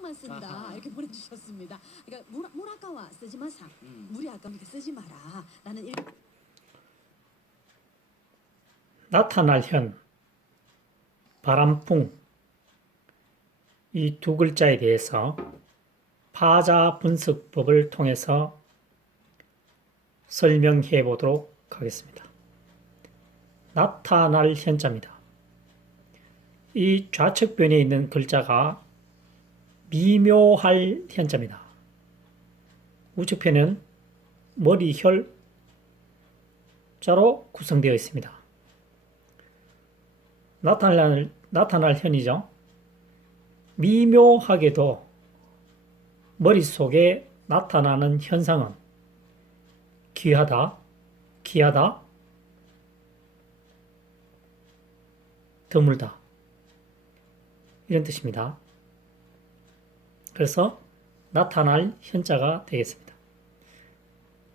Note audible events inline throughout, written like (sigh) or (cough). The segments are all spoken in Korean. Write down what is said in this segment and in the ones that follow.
신경만 쓴다 아하. 이렇게 (laughs) 보내주셨습니다. 그러니까 물, 물 아까워 쓰지 마사. 음. 물이 아까우니까 쓰지 마라. 라는 일. 나타날 현, 바람풍 이 두 글자에 대해서 파자 분석법을 통해서 설명해 보도록 하겠습니다. 나타날 현자입니다. 이 좌측변에 있는 글자가 미묘할 현자입니다. 우측편은 머리혈 자로 구성되어 있습니다. 나타날, 나타날 현이죠. 미묘하게도 머릿속에 나타나는 현상은 귀하다, 귀하다, 드물다. 이런 뜻입니다. 그래서 나타날 현자가 되겠습니다.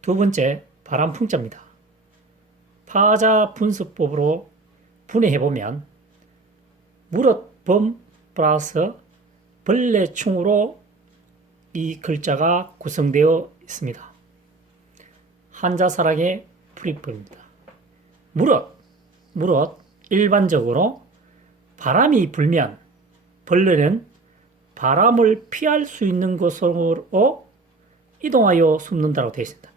두 번째, 바람풍자입니다. 파자 분수법으로 분해해보면 무릇범 플러스 벌레충으로 이 글자가 구성되어 있습니다. 한자사랑의 풀이법입니다. 무릇, 무릇 일반적으로 바람이 불면 벌레는 바람을 피할 수 있는 곳으로 이동하여 숨는다고 되어 있습니다.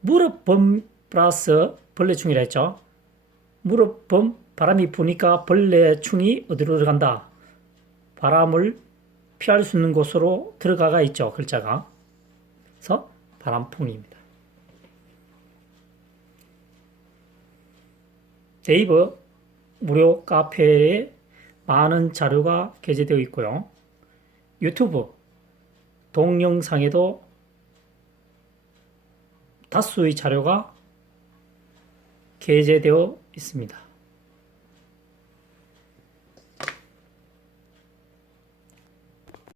무릇범 플러스 벌레충이라 했죠. 무릎범 바람이 부니까 벌레충이 어디로 들어간다? 바람을 피할 수 있는 곳으로 들어가가 있죠. 글자가. 그래서 바람풍입니다. 네이버 무료 카페에 많은 자료가 게재되어 있고요. 유튜브 동영상에도 다수의 자료가 게재되어 있습니다.